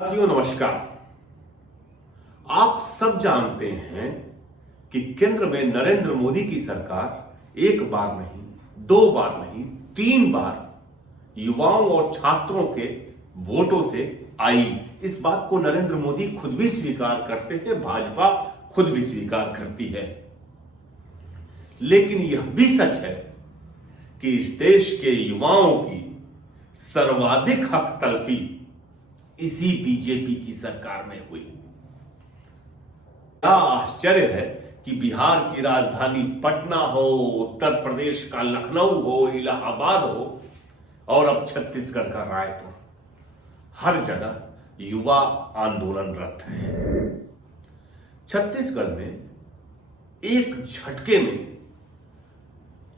साथियों नमस्कार। आप सब जानते हैं कि केंद्र में नरेंद्र मोदी की सरकार एक बार नहीं, दो बार नहीं, 3 बार युवाओं और छात्रों के वोटों से आई। इस बात को नरेंद्र मोदी खुद भी स्वीकार करते हैं, भाजपा खुद भी स्वीकार करती है। लेकिन यह भी सच है कि इस देश के युवाओं की सर्वाधिक हक तलफी इसी बीजेपी की सरकार में हुई। क्या आश्चर्य है कि बिहार की राजधानी पटना हो, उत्तर प्रदेश का लखनऊ हो, इलाहाबाद हो और अब छत्तीसगढ़ का रायपुर, हर जगह युवा आंदोलनरत है। छत्तीसगढ़ में एक झटके में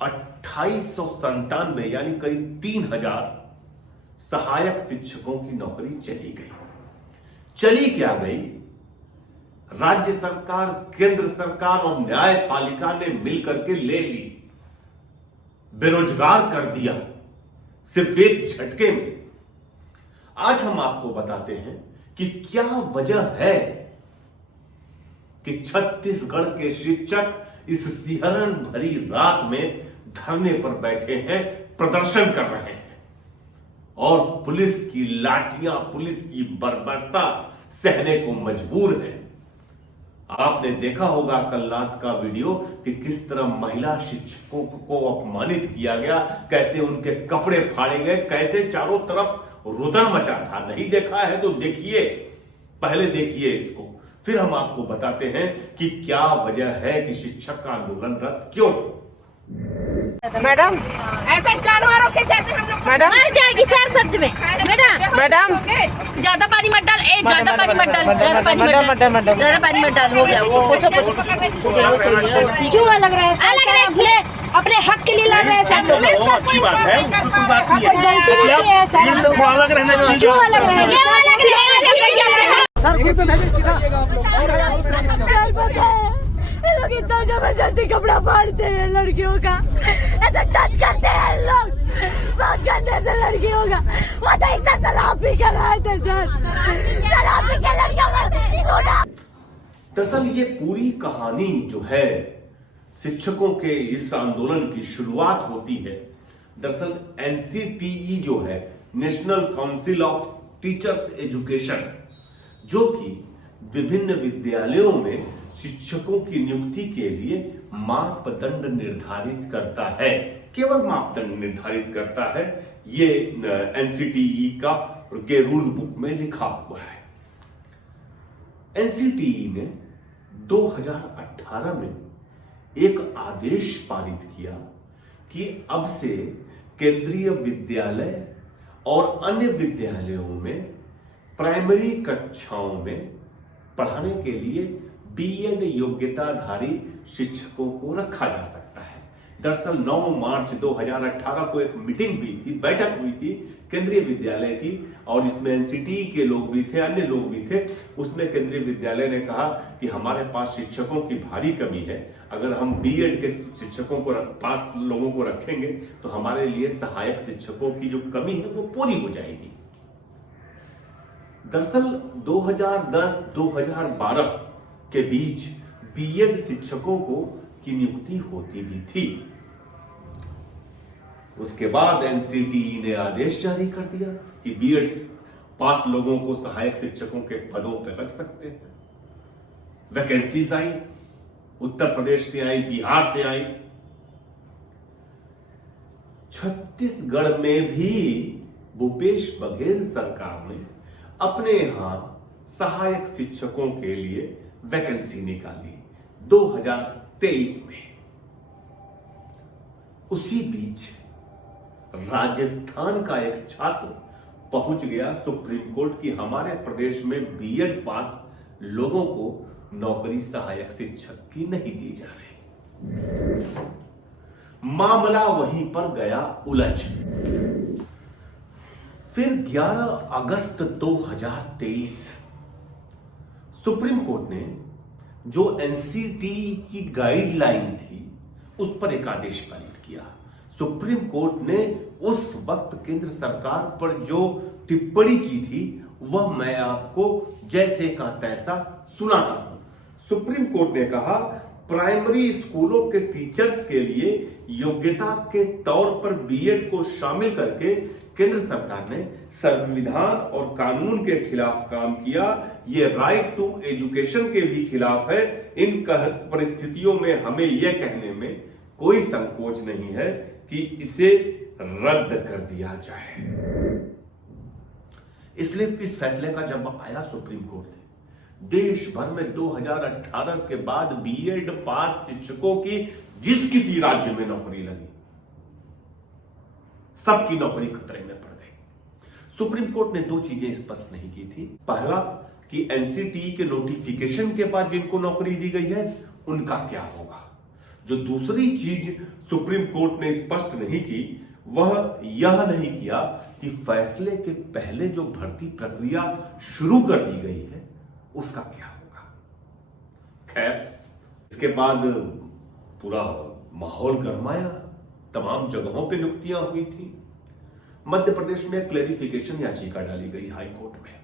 2897 यानी करीब 3000 सहायक शिक्षकों की नौकरी चली गई। चली क्या गई? राज्य सरकार, केंद्र सरकार और न्यायपालिका ने मिलकर के ले ली, बेरोजगार कर दिया सिर्फ एक झटके में। आज हम आपको बताते हैं कि क्या वजह है कि छत्तीसगढ़ के शिक्षक इस सिहरन भरी रात में धरने पर बैठे हैं, प्रदर्शन कर रहे हैं और पुलिस की लाठियां, पुलिस की बर्बरता सहने को मजबूर है। आपने देखा होगा कल रात का वीडियो कि किस तरह महिला शिक्षकों को अपमानित किया गया, कैसे उनके कपड़े फाड़े गए, कैसे चारों तरफ रुदन मचा था। नहीं देखा है तो देखिए, पहले देखिए इसको, फिर हम आपको बताते हैं कि क्या वजह है कि शिक्षक का आंदोलनरत क्यों। मैडम, ऐसे जानवरों के जैसे हम लोग मैडम मर जाएगी सर, सच में। मैडम ज्यादा पानी मत डाल, ज्यादा पानी मत डाल, ज्यादा पानी मत डाल, ज्यादा पानी मत डाल। हो गया वो। क्यों अलग रहे? अलग रहे, अपने हक के लिए लड़ रहे हैं सर। अच्छी बात है, कोई बात नहीं है। गलती नहीं की है सर। थोड़ा अलग रहना चाहिए। क्यों अलग रहे? लोग इतना जबरदस्ती कपड़ा फाड़ते हैं लड़कियों का, ऐसा टच करते हैं लोग, बहुत गंदे से लड़कियों का। वो तो एक सर शराब पी कर आए थे सर, शराब पी के लड़कियों का छोड़ा। दरअसल ये पूरी कहानी जो है, शिक्षकों के इस आंदोलन की शुरुआत होती है। दरअसल एनसीटीई जो है, national council of teachers education, जो कि विभिन्न विद्यालयों में शिक्षकों की नियुक्ति के लिए मापदंड निर्धारित करता है, केवल मापदंड निर्धारित करता है। ये एनसीटीई के रूल बुक में लिखा हुआ है। एनसीटीई ने 2018 में एक आदेश पारित किया कि अब से केंद्रीय विद्यालय और अन्य विद्यालयों में प्राइमरी कक्षाओं में पढ़ाने के लिए बीएड योग्यताधारी शिक्षकों को रखा जा सकता है। दरअसल 9 मार्च 2018 को एक मीटिंग हुई थी, बैठक हुई थी केंद्रीय विद्यालय की, और इसमें एनसीटीई के लोग भी थे, अन्य लोग भी थे। उसमें केंद्रीय विद्यालय ने कहा कि हमारे पास शिक्षकों की भारी कमी है, अगर हम बीएड के शिक्षकों को पास लोगों को रखेंगे तो हमारे लिए सहायक शिक्षकों की जो कमी है वो पूरी हो जाएगी। दरअसल 2010-2012 के बीच बीएड शिक्षकों की नियुक्ति होती भी थी। उसके बाद एनसीटीई ने आदेश जारी कर दिया कि बीएड पास लोगों को सहायक शिक्षकों के पदों पर रख सकते हैं। वैकेंसीज आई, उत्तर प्रदेश से आई, बिहार से आई। छत्तीसगढ़ में भी भूपेश बघेल सरकार ने अपने यहां सहायक शिक्षकों के लिए वैकेंसी निकाली 2023 में। उसी बीच राजस्थान का एक छात्र पहुंच गया सुप्रीम कोर्ट कि हमारे प्रदेश में बीएड पास लोगों को नौकरी सहायक शिक्षक की नहीं दी जा रही। मामला वहीं पर गया उलझ। फिर 11 अगस्त 2023 सुप्रीम कोर्ट ने जो एनसीटीई की गाइडलाइन थी उस पर एक आदेश पारित किया। सुप्रीम कोर्ट ने उस वक्त केंद्र सरकार पर जो टिप्पणी की थी वह मैं आपको जैसे का तैसा सुनाता हूं। सुप्रीम कोर्ट ने कहा, प्राइमरी स्कूलों के टीचर्स के लिए योग्यता के तौर पर बीएड को शामिल करके केंद्र सरकार ने संविधान और कानून के खिलाफ काम किया। ये राइट टू एजुकेशन के भी खिलाफ है। इन परिस्थितियों में हमें यह कहने में कोई संकोच नहीं है कि इसे रद्द कर दिया जाए। इसलिए इस फैसले का जब आया सुप्रीम कोर्ट से, देश भर में 2018 के बाद बीएड पास शिक्षकों की जिस किसी राज्य में नौकरी लगी, सबकी नौकरी खतरे में पड़ गई। सुप्रीम कोर्ट ने 2 चीजें स्पष्ट नहीं की थी। पहला कि एनसीटीई के नोटिफिकेशन के बाद जिनको नौकरी दी गई है उनका क्या होगा। जो दूसरी चीज सुप्रीम कोर्ट ने स्पष्ट नहीं की, वह यह नहीं किया कि फैसले के पहले जो भर्ती प्रक्रिया शुरू कर दी गई है उसका क्या होगा। खैर, इसके बाद पूरा माहौल गरमाया, तमाम जगहों पे नियुक्तियां हुई थी। मध्य प्रदेश में क्लैरिफिकेशन याचिका डाली गई हाई कोर्ट में।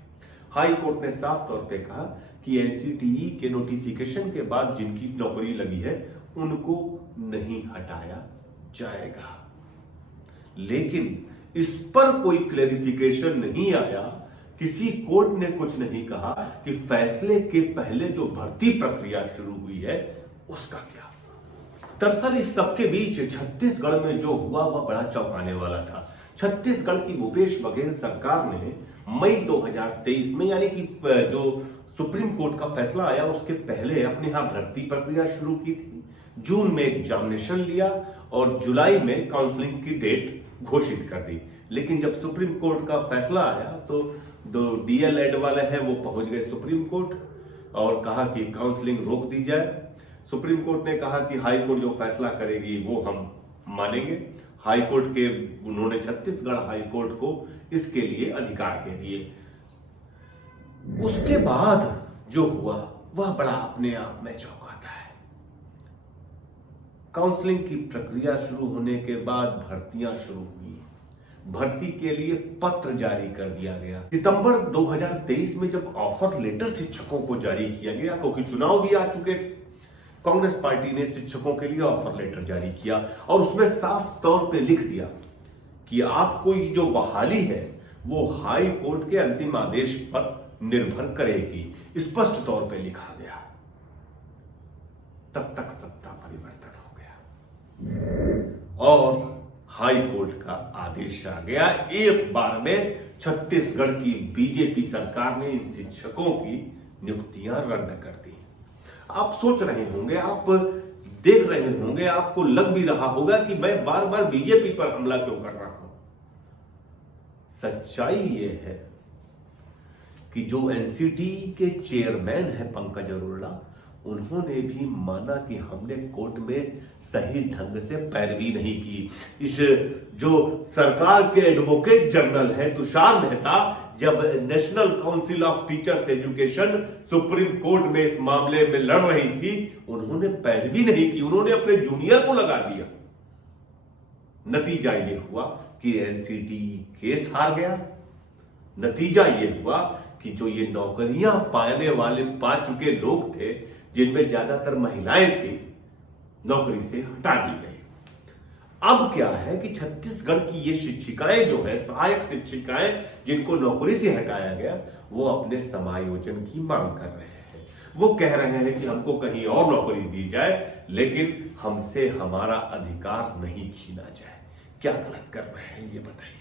हाई कोर्ट ने साफ तौर पे कहा कि एनसीटीई के नोटिफिकेशन के बाद जिनकी नौकरी लगी है उनको नहीं हटाया जाएगा। लेकिन इस पर कोई क्लैरिफिकेशन नहीं आया। किसी कोर्ट ने कुछ नहीं कहा कि फैसले के पहले जो भर्ती प्रक्रिया शुरू हुई है उसका क्या। दरअसल इस सबके बीच छत्तीसगढ़ में जो हुआ वह बड़ा चौंकाने वाला था। छत्तीसगढ़ की भूपेश बघेल सरकार ने मई 2023 में, यानी कि जो सुप्रीम कोर्ट का फैसला आया उसके पहले, अपने यहां भर्ती प्रक्रिया शुरू की थी। जून में एग्जामिनेशन लिया और जुलाई में काउंसलिंग की डेट घोषित कर दी। लेकिन जब सुप्रीम कोर्ट का फैसला आया तो जो डीएलएड वाले हैं वो पहुंच गए सुप्रीम कोर्ट और कहा कि काउंसलिंग रोक दी जाए। सुप्रीम कोर्ट ने कहा कि हाई कोर्ट जो फैसला करेगी वो हम मानेंगे। हाई कोर्ट के उन्होंने छत्तीसगढ़ हाई कोर्ट को इसके लिए अधिकार दे दिए। उसके बाद जो हुआ वह बड़ा अपने आप में चौंकाता है। काउंसलिंग की प्रक्रिया शुरू होने के बाद भर्तियां शुरू हुई। भर्ती के लिए पत्र जारी कर दिया गया। सितंबर 2023 में जब ऑफर लेटर शिक्षकों को जारी किया गया, क्योंकि चुनाव भी आ चुके थे, कांग्रेस पार्टी ने शिक्षकों के लिए ऑफर लेटर जारी किया और उसमें साफ तौर पे लिख दिया कि आपको जो बहाली है वो हाई कोर्ट के अंतिम आदेश पर निर्भर करेगी। स्पष्ट तौर पे लिखा गया। तब तक सत्ता परिवर्तन हो गया और हाई कोर्ट का आदेश आ गया। एक बार में छत्तीसगढ़ की बीजेपी सरकार ने इन शिक्षकों की नियुक्तियां रद्द कर दी। आप सोच रहे होंगे, आप देख रहे होंगे, आपको लग भी रहा होगा कि मैं बार बार बीजेपी पर हमला क्यों कर रहा हूं। सच्चाई यह है कि जो एनसीटीई के चेयरमैन है पंकज अरोड़ा, उन्होंने भी माना कि हमने कोर्ट में सही ढंग से पैरवी नहीं की। इस जो सरकार के एडवोकेट जनरल है तुषार मेहता, जब national council of teachers education supreme court में इस मामले में लड़ रही थी, उन्होंने पैरवी नहीं की। उन्होंने अपने जूनियर को लगा दिया। नतीजा ये हुआ कि एनसीटीई केस हार गया। नतीजा ये हुआ कि जो ये नौकरियां पा चुके लोग थे, जिनमें ज्यादातर महिलाएं थी, नौकरी से हटा दी गई। अब क्या है कि छत्तीसगढ़ की ये शिक्षिकाएं जो है, सहायक शिक्षिकाएं जिनको नौकरी से हटाया गया, वो अपने समायोजन की मांग कर रहे हैं। वो कह रहे हैं कि हमको कहीं और नौकरी दी जाए, लेकिन हमसे हमारा अधिकार नहीं छीना जाए। क्या गलत कर रहे हैं ये बताइए।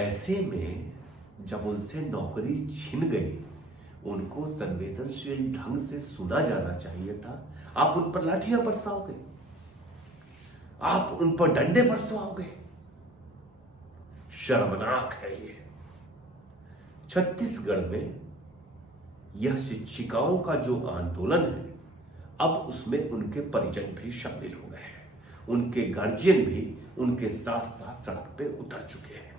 ऐसे में जब उनसे नौकरी छिन गई, उनको संवेदनशील ढंग से सुना जाना चाहिए था। आप उन पर लाठियां बरसाओगे, आप उन पर डंडे बरसाओगे। शर्मनाक है ये। छत्तीसगढ़ में यह शिक्षिकाओं का जो आंदोलन है, अब उसमें उनके परिजन भी शामिल हो गए हैं। उनके गार्जियन भी उनके साथ साथ सड़क पे उतर चुके हैं।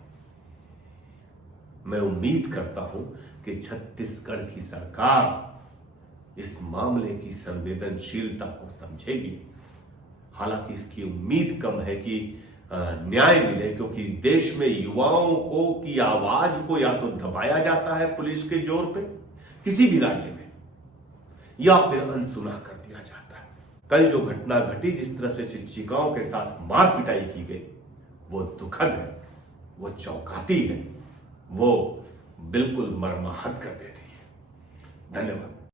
मैं उम्मीद करता हूं कि छत्तीसगढ़ की सरकार इस मामले की संवेदनशीलता को समझेगी। हालांकि इसकी उम्मीद कम है कि न्याय मिले, क्योंकि देश में युवाओं को की आवाज को या तो दबाया जाता है पुलिस के जोर पे किसी भी राज्य में, या फिर अनसुना कर दिया जाता है। कल जो घटना घटी, जिस तरह से शिक्षिकाओं के साथ मार पिटाई की गई, वो दुखद है, वो चौंकाती है, वो बिल्कुल मर्माहत कर देती है। धन्यवाद।